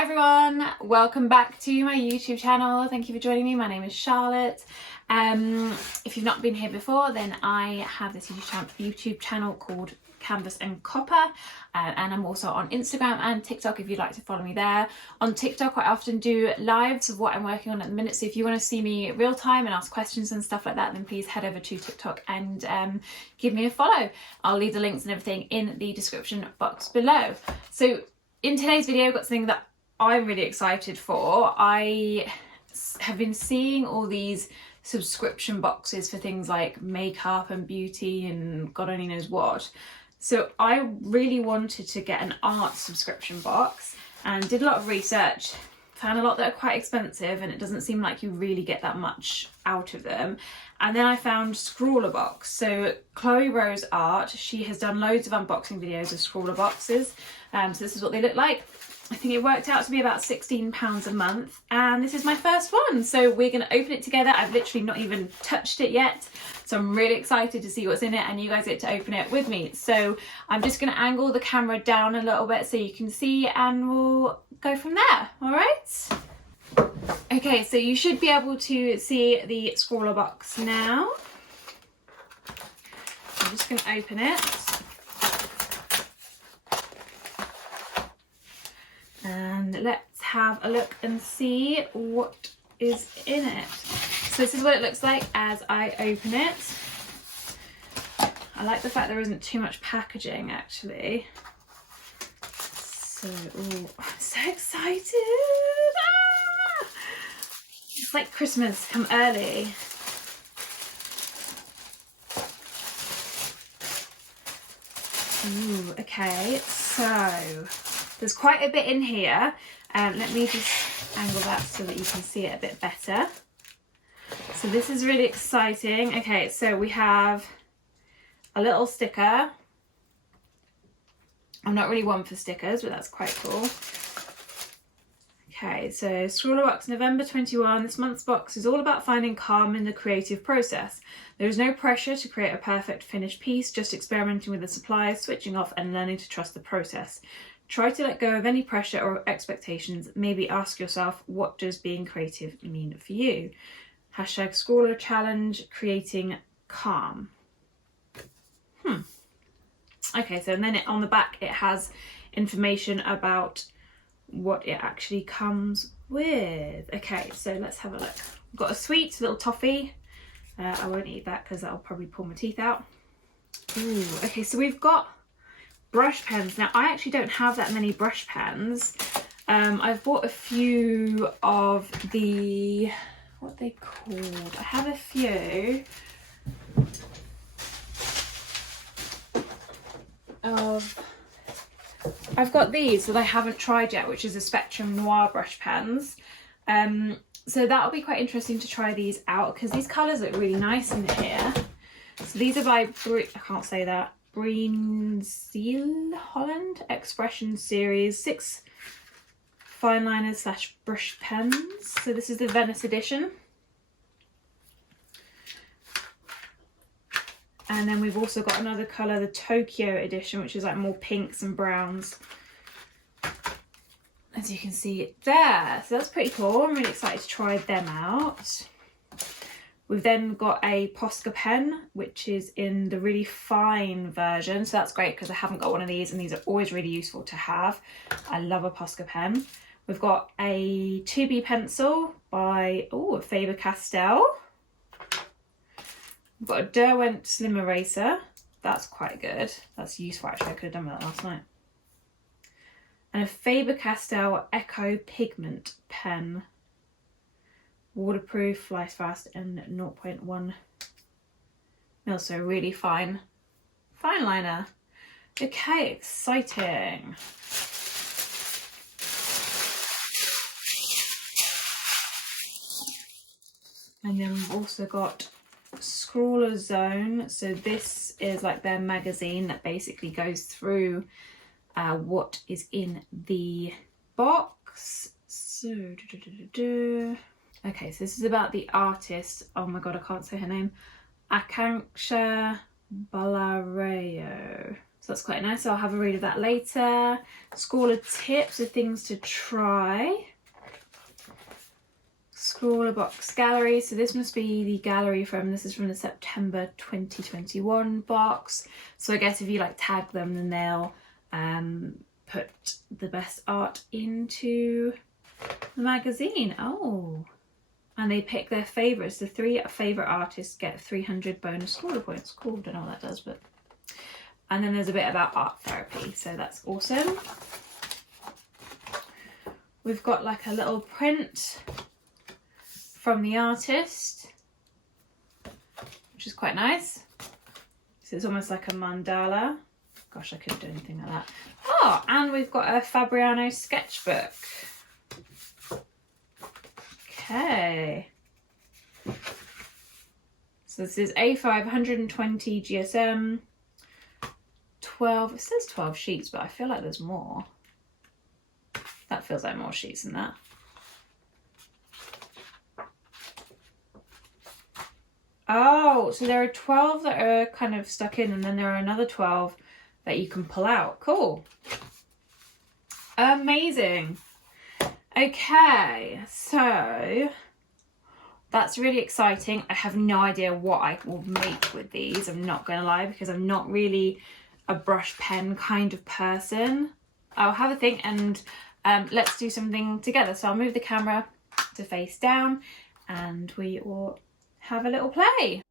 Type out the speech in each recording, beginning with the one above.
Hi everyone, welcome back to my YouTube channel. Thank you for joining me. My name is Charlotte. If you've not been here before, then I have this YouTube channel called Canvas and Copper, and I'm also on Instagram and TikTok if you'd like to follow me there. On TikTok I often do lives of what I'm working on at the minute, so if you want to see me real time and ask questions and stuff like that, then please head over to TikTok and give me a follow. I'll leave the links and everything in the description box below. So in today's video I've got something that I'm really excited for. I have been seeing all these subscription boxes for things like makeup and beauty and God only knows what. So I really wanted to get an art subscription box and did a lot of research, found a lot that are quite expensive and it doesn't seem like you really get that much out of them. And then I found Scrawlrbox. So Chloe Rose Art, she has done loads of unboxing videos of Scrawlrboxes. So this is what they look like. I think it worked out to be about £16 a month, and this is my first one, so we're going to open it together. I've literally not even touched it yet, so I'm really excited to see what's in it, and you guys get to open it with me. So I'm just going to angle the camera down a little bit so you can see, and we'll go from there. All right? Okay, so you should be able to see the Scrawlrbox now. I'm just going to open it. And let's have a look and see what is in it. So this is what it looks like as I open it. I like the fact there isn't too much packaging actually. So, ooh, I'm so excited! Ah! It's like Christmas come early. Ooh, okay, so there's quite a bit in here. Let me just angle that so that you can see it a bit better. So this is really exciting. Okay, so we have a little sticker. I'm not really one for stickers, but that's quite cool. Okay, so Scrawlrbox November 21. This month's box is all about finding calm in the creative process. There is no pressure to create a perfect finished piece, just experimenting with the supplies, switching off and learning to trust the process. Try to let go of any pressure or expectations. Maybe ask yourself, what does being creative mean for you? Hashtag Scrawler Challenge, creating calm. Okay, so and then on the back it has information about what it actually comes with. Okay, so let's have a look. I've got a sweet little toffee. I won't eat that because that'll probably pull my teeth out. Ooh, okay, so we've got brush pens. Now I actually don't have that many brush pens. I've bought a few of the, what are they called? I have a few of, I've got these that I haven't tried yet, which is a Spectrum Noir brush pens. So that'll be quite interesting to try these out because these colours look really nice in here. So these are by, I can't say that, Breenziel Holland Expression Series 6 fine liners / brush pens. So this is the Venice edition. And then we've also got another colour, the Tokyo edition, which is like more pinks and browns. As you can see there. So that's pretty cool. I'm really excited to try them out. We've then got a Posca pen, which is in the really fine version. So that's great because I haven't got one of these and these are always really useful to have. I love a Posca pen. We've got a 2B pencil by, a Faber-Castell. We've got a Derwent Slim Eraser. That's quite good. That's useful actually. I could have done that last night. And a Faber-Castell Echo Pigment pen. Waterproof, flies fast, and 0.1 mil, so really fine liner. Okay, exciting. And then we've also got Scrawler Zone. So this is like their magazine that basically goes through what is in the box. So okay, so this is about the artist, oh my god, I can't say her name, Akanksha Balarayo. So that's quite nice. So I'll have a read of that later. Scrawler tips are things to try. Scrawlrbox gallery. So this must be the gallery this is from the September 2021 box. So I guess if you like tag them, then they'll put the best art into the magazine. Oh, and they pick their favourites. The 3 favourite artists get 300 bonus Scrawler points. Cool, don't know what that does, but. And then there's a bit about art therapy, so that's awesome. We've got like a little print from the artist, which is quite nice. So it's almost like a mandala. Gosh, I couldn't do anything like that. Oh, and we've got a Fabriano sketchbook. Okay. So this is A5, 120 GSM. 12, it says 12 sheets, but I feel like there's more. That feels like more sheets than that. Oh, so there are 12 that are kind of stuck in, and then there are another 12 that you can pull out. Cool. Amazing. Okay, so that's really exciting. I have no idea what I will make with these. I'm not going to lie, because I'm not really a brush pen kind of person. I'll have a think and let's do something together. So I'll move the camera to face down and we will have a little play.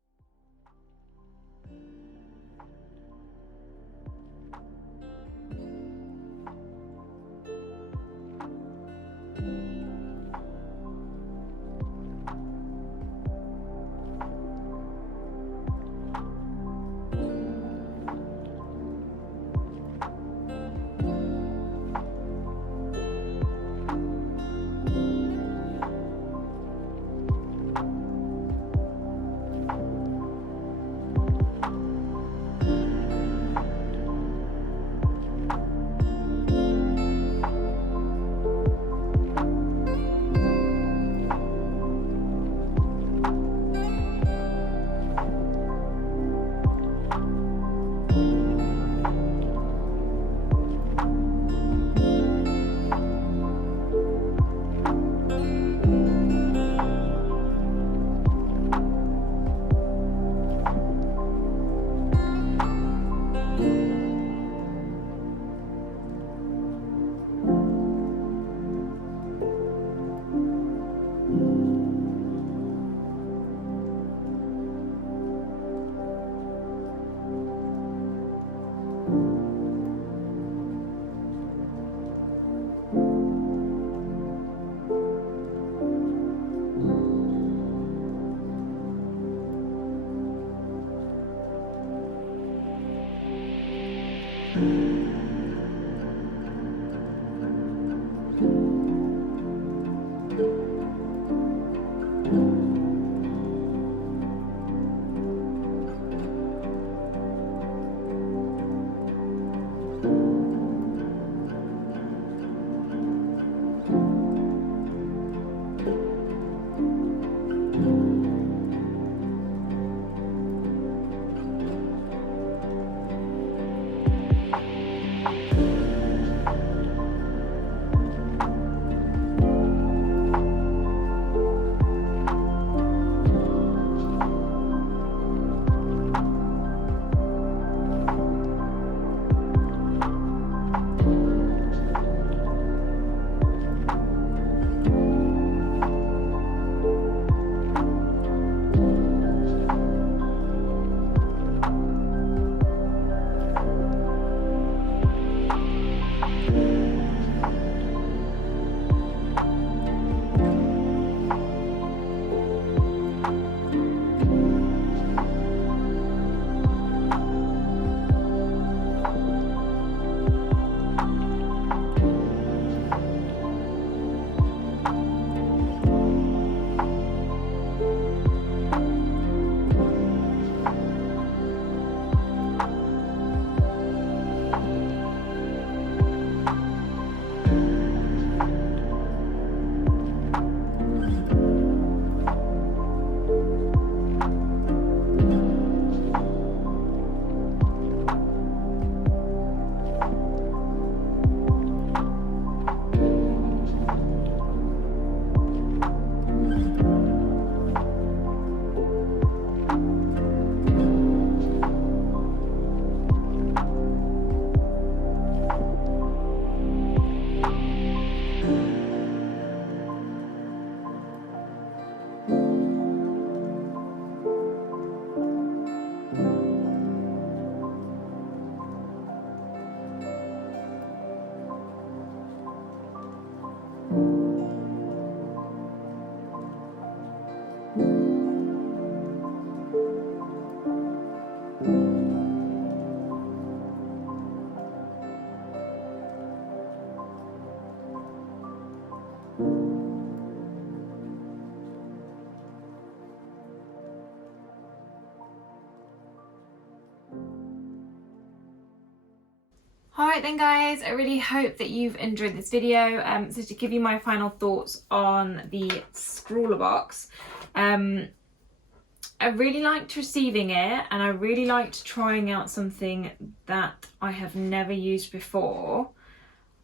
Alright then guys, I really hope that you've enjoyed this video. So to give you my final thoughts on the Scrawlrbox, I really liked receiving it, and I really liked trying out something that I have never used before.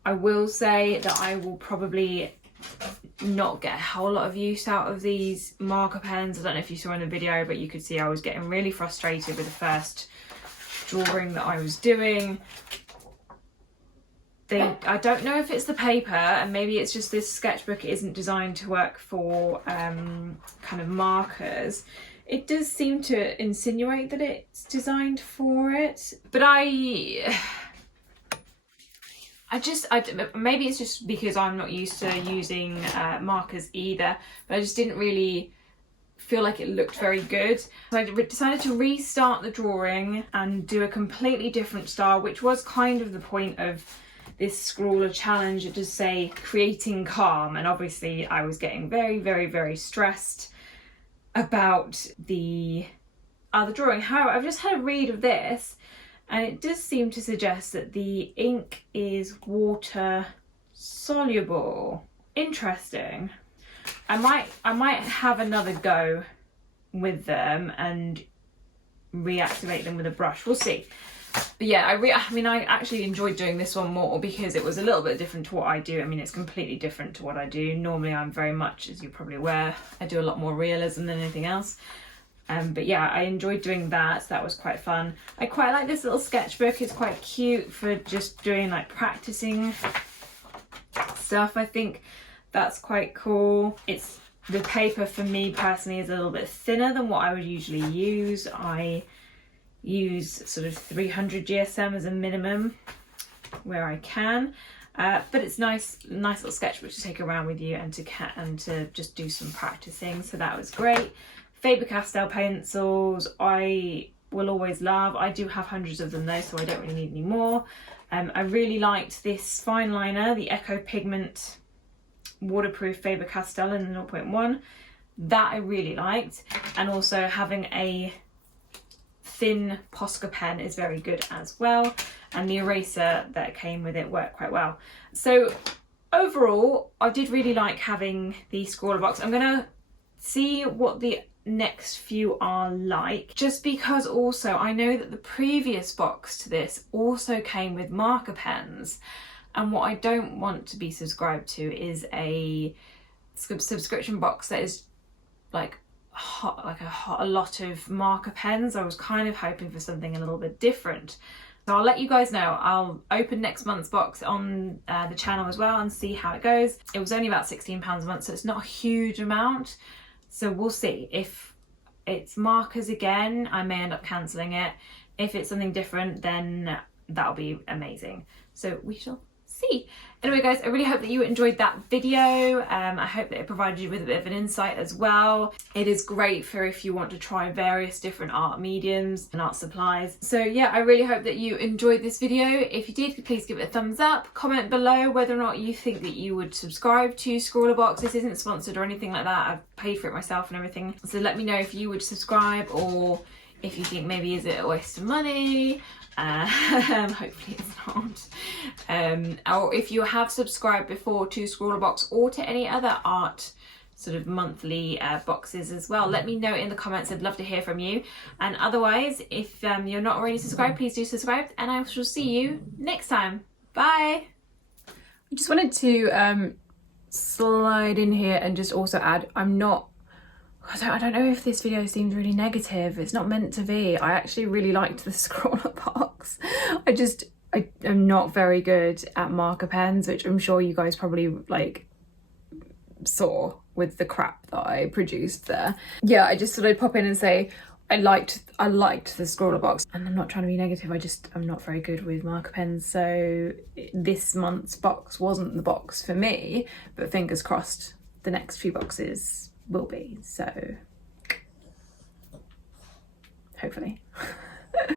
I will say that I will probably not get a whole lot of use out of these marker pens. I don't know if you saw in the video, but you could see I was getting really frustrated with the first drawing that I was doing. I don't know if it's the paper, and maybe it's just this sketchbook isn't designed to work for kind of markers. It does seem to insinuate that it's designed for it, but maybe it's just because I'm not used to using markers either, but I just didn't really feel like it looked very good. So I decided to restart the drawing and do a completely different style, which was kind of the point of this Scrawler challenge. It does say creating calm, and obviously I was getting very, very, very stressed about the other drawing. However, I've just had a read of this, and it does seem to suggest that the ink is water soluble. Interesting. I might have another go with them and reactivate them with a brush. We'll see. But yeah, I actually enjoyed doing this one more because it was a little bit different to what I do. I mean, it's completely different to what I do. Normally I'm very much, as you're probably aware, I do a lot more realism than anything else. But yeah, I enjoyed doing that. That was quite fun. I quite like this little sketchbook. It's quite cute for just doing like practicing stuff. I think that's quite cool. The paper for me personally is a little bit thinner than what I would usually use. I use sort of 300 GSM as a minimum where I can, but it's nice little sketchbook to take around with you and to just do some practicing. So that was great. Faber-Castell pencils I will always love. I do have hundreds of them though, so I don't really need any more. I really liked this fine liner, the Echo Pigment waterproof Faber-Castell in the 0.1. That I really liked, and also having a thin Posca pen is very good as well, and the eraser that came with it worked quite well. So overall I did really like having the Scrawlrbox. I'm gonna see what the next few are like, just because also I know that the previous box to this also came with marker pens, and what I don't want to be subscribed to is a subscription box that is like a lot of marker pens. I was kind of hoping for something a little bit different. So I'll let you guys know. I'll open next month's box on the channel as well and see how it goes. It was only about £16 a month, so it's not a huge amount. So we'll see. If it's markers again, I may end up cancelling it. If it's something different, then that'll be amazing. So we shall see. Anyway guys, I really hope that you enjoyed that video. I hope that it provided you with a bit of an insight as well. It is great for if you want to try various different art mediums and art supplies. So yeah, I really hope that you enjoyed this video. If you did, please give it a thumbs up. Comment below whether or not you think that you would subscribe to Scrawlrbox. This isn't sponsored or anything like that. I've paid for it myself and everything. So let me know if you would subscribe, or if you think maybe is it a waste of money. Hopefully it's not. Or if you have subscribed before to Scrawlrbox or to any other art sort of monthly boxes as well, let me know in the comments. I'd love to hear from you. And otherwise, if you're not already subscribed, please do subscribe, and I shall see you next time. Bye. I just wanted to slide in here and just also add, I don't know if this video seems really negative. It's not meant to be. I actually really liked the Scrawlrbox. I am not very good at marker pens, which I'm sure you guys probably like saw with the crap that I produced there. Yeah, I just thought I'd pop in and say I liked the Scrawlrbox, and I'm not trying to be negative. I'm not very good with marker pens, so this month's box wasn't the box for me, but fingers crossed the next few boxes will be, so hopefully.